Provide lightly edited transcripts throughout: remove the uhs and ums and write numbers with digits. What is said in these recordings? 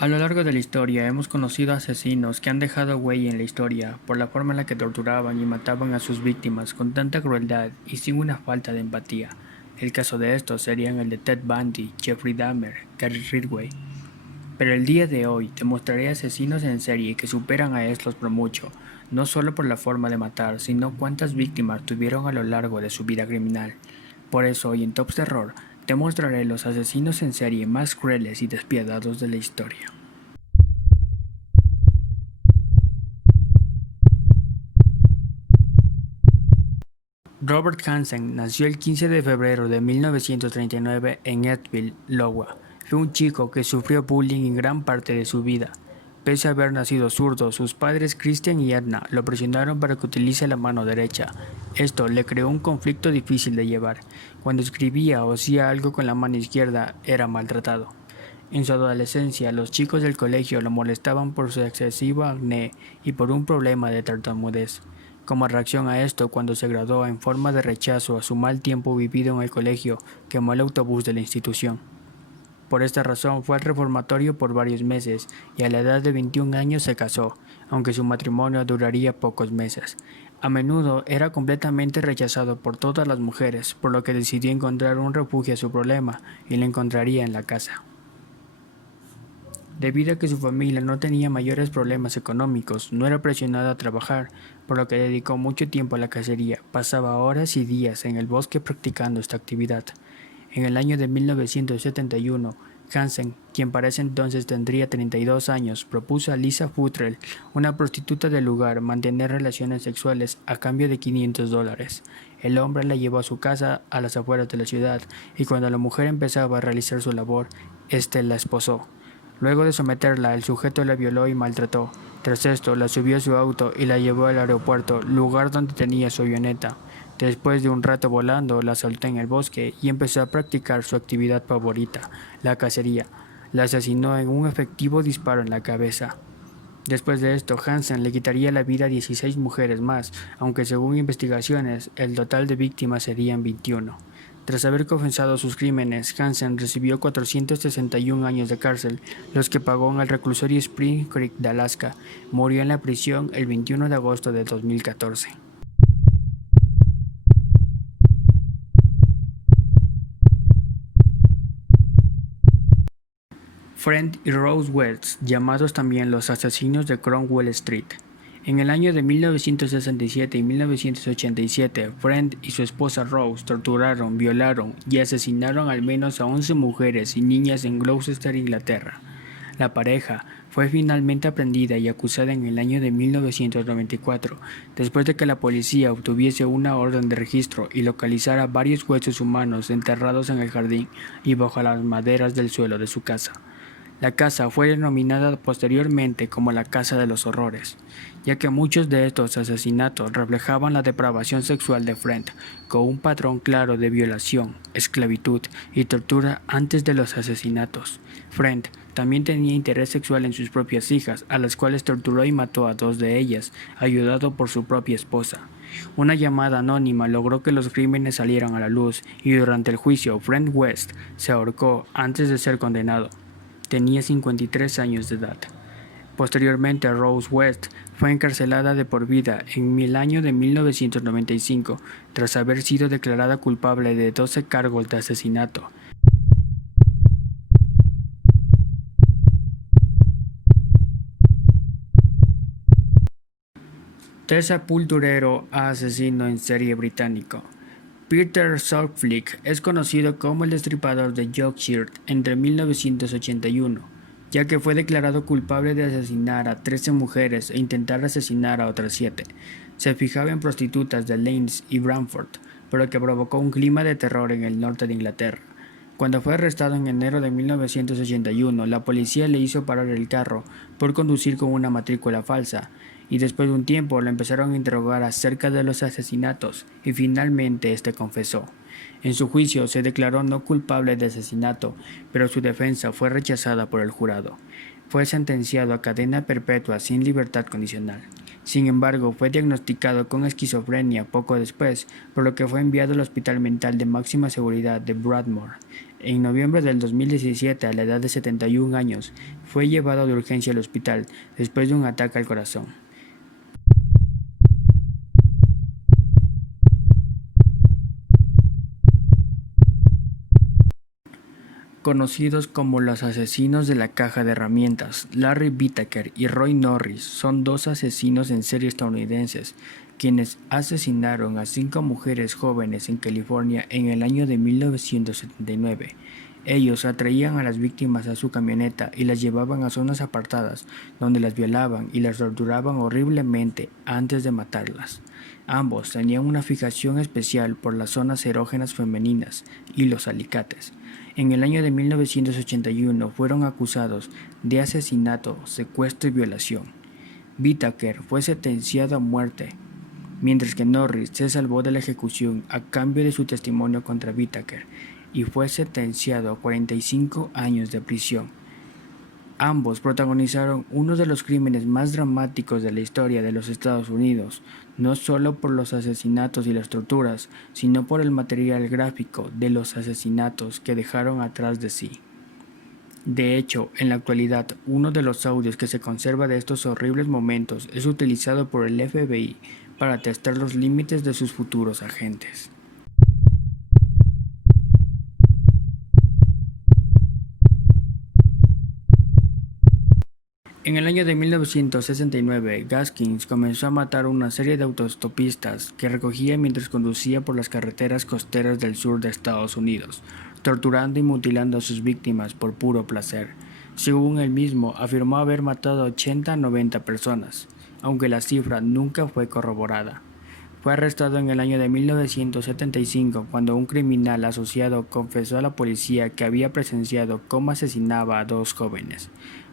A lo largo de la historia hemos conocido asesinos que han dejado huella en la historia por la forma en la que torturaban y mataban a sus víctimas con tanta crueldad y sin una falta de empatía. El caso de estos serían el de Ted Bundy, Jeffrey Dahmer, Gary Ridgway. Pero el día de hoy te mostraré asesinos en serie que superan a estos por mucho, no solo por la forma de matar, sino cuántas víctimas tuvieron a lo largo de su vida criminal. Por eso hoy en Top Terror te mostraré los asesinos en serie más crueles y despiadados de la historia. Robert Hansen nació el 15 de febrero de 1939 en Edsville, Iowa. Fue un chico que sufrió bullying en gran parte de su vida. Pese a haber nacido zurdo, sus padres Christian y Edna lo presionaron para que utilice la mano derecha. Esto le creó un conflicto difícil de llevar. Cuando escribía o hacía algo con la mano izquierda, era maltratado. En su adolescencia, los chicos del colegio lo molestaban por su excesivo acné y por un problema de tartamudez. Como reacción a esto, cuando se graduó en forma de rechazo a su mal tiempo vivido en el colegio, quemó el autobús de la institución. Por esta razón fue al reformatorio por varios meses y a la edad de 21 años se casó, aunque su matrimonio duraría pocos meses. A menudo era completamente rechazado por todas las mujeres, por lo que decidió encontrar un refugio a su problema y lo encontraría en la casa. Debido a que su familia no tenía mayores problemas económicos, no era presionada a trabajar, por lo que dedicó mucho tiempo a la cacería. Pasaba horas y días en el bosque practicando esta actividad. En el año de 1971, Hansen, quien para ese entonces tendría 32 años, propuso a Lisa Futrell, una prostituta del lugar, mantener relaciones sexuales a cambio de $500. El hombre la llevó a su casa a las afueras de la ciudad y cuando la mujer empezaba a realizar su labor, este la esposó. Luego de someterla, el sujeto la violó y maltrató. Tras esto, la subió a su auto y la llevó al aeropuerto, lugar donde tenía su avioneta. Después de un rato volando, la soltó en el bosque y empezó a practicar su actividad favorita, la cacería. La asesinó en un efectivo disparo en la cabeza. Después de esto, Hansen le quitaría la vida a 16 mujeres más, aunque según investigaciones, el total de víctimas serían 21. Tras haber confesado sus crímenes, Hansen recibió 461 años de cárcel, los que pagó en el reclusorio Spring Creek de Alaska. Murió en la prisión el 21 de agosto de 2014. Friend y Rose West, llamados también los asesinos de Cromwell Street. En el año de 1967 y 1987, Friend y su esposa Rose torturaron, violaron y asesinaron al menos a 11 mujeres y niñas en Gloucester, Inglaterra. La pareja fue finalmente aprehendida y acusada en el año de 1994, después de que la policía obtuviese una orden de registro y localizara varios huesos humanos enterrados en el jardín y bajo las maderas del suelo de su casa. La casa fue denominada posteriormente como la Casa de los Horrores, ya que muchos de estos asesinatos reflejaban la depravación sexual de Friend, con un patrón claro de violación, esclavitud y tortura antes de los asesinatos. Friend también tenía interés sexual en sus propias hijas, a las cuales torturó y mató a dos de ellas, ayudado por su propia esposa. Una llamada anónima logró que los crímenes salieran a la luz y durante el juicio Friend West se ahorcó antes de ser condenado. Tenía 53 años de edad. Posteriormente, Rose West fue encarcelada de por vida en el año de 1995 tras haber sido declarada culpable de 12 cargos de asesinato. Ted Sepulturero a asesino en serie británico. Peter Sutcliffe es conocido como el Destripador de Yorkshire entre 1981, ya que fue declarado culpable de asesinar a 13 mujeres e intentar asesinar a otras 7. Se fijaba en prostitutas de Leinster y Bradford, por lo que provocó un clima de terror en el norte de Inglaterra. Cuando fue arrestado en enero de 1981, la policía le hizo parar el carro por conducir con una matrícula falsa, y después de un tiempo lo empezaron a interrogar acerca de los asesinatos, y finalmente este confesó. En su juicio se declaró no culpable de asesinato, pero su defensa fue rechazada por el jurado. Fue sentenciado a cadena perpetua sin libertad condicional. Sin embargo, fue diagnosticado con esquizofrenia poco después, por lo que fue enviado al Hospital Mental de Máxima Seguridad de Broadmoor. En noviembre del 2017, a la edad de 71 años, fue llevado de urgencia al hospital después de un ataque al corazón. Conocidos como los asesinos de la caja de herramientas, Larry Whittaker y Roy Norris son dos asesinos en serie estadounidenses, quienes asesinaron a 5 mujeres jóvenes en California en el año de 1979. Ellos atraían a las víctimas a su camioneta y las llevaban a zonas apartadas, donde las violaban y las torturaban horriblemente antes de matarlas. Ambos tenían una fijación especial por las zonas erógenas femeninas y los alicates. En el año de 1981 fueron acusados de asesinato, secuestro y violación. Whittaker fue sentenciado a muerte, mientras que Norris se salvó de la ejecución a cambio de su testimonio contra Whittaker y fue sentenciado a 45 años de prisión. Ambos protagonizaron uno de los crímenes más dramáticos de la historia de los Estados Unidos, no solo por los asesinatos y las torturas, sino por el material gráfico de los asesinatos que dejaron atrás de sí. De hecho, en la actualidad, uno de los audios que se conserva de estos horribles momentos es utilizado por el FBI para testar los límites de sus futuros agentes. En el año de 1969, Gaskins comenzó a matar a una serie de autostopistas que recogía mientras conducía por las carreteras costeras del sur de Estados Unidos, torturando y mutilando a sus víctimas por puro placer. Según él mismo, afirmó haber matado a 80 a 90 personas, aunque la cifra nunca fue corroborada. Fue arrestado en el año de 1975 cuando un criminal asociado confesó a la policía que había presenciado cómo asesinaba a 2 jóvenes.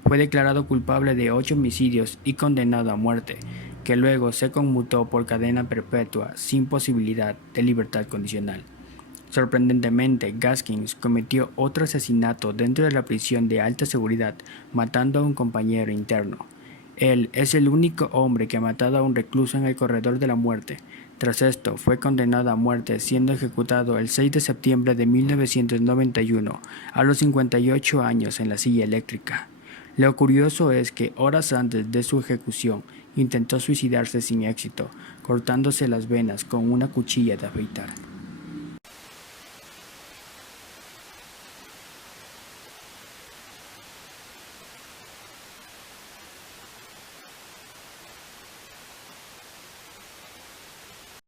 Fue declarado culpable de 8 homicidios y condenado a muerte, que luego se conmutó por cadena perpetua sin posibilidad de libertad condicional. Sorprendentemente, Gaskins cometió otro asesinato dentro de la prisión de alta seguridad, matando a un compañero interno. Él es el único hombre que ha matado a un recluso en el corredor de la muerte. Tras esto, fue condenado a muerte, siendo ejecutado el 6 de septiembre de 1991, a los 58 años en la silla eléctrica. Lo curioso es que horas antes de su ejecución, intentó suicidarse sin éxito, cortándose las venas con una cuchilla de afeitar.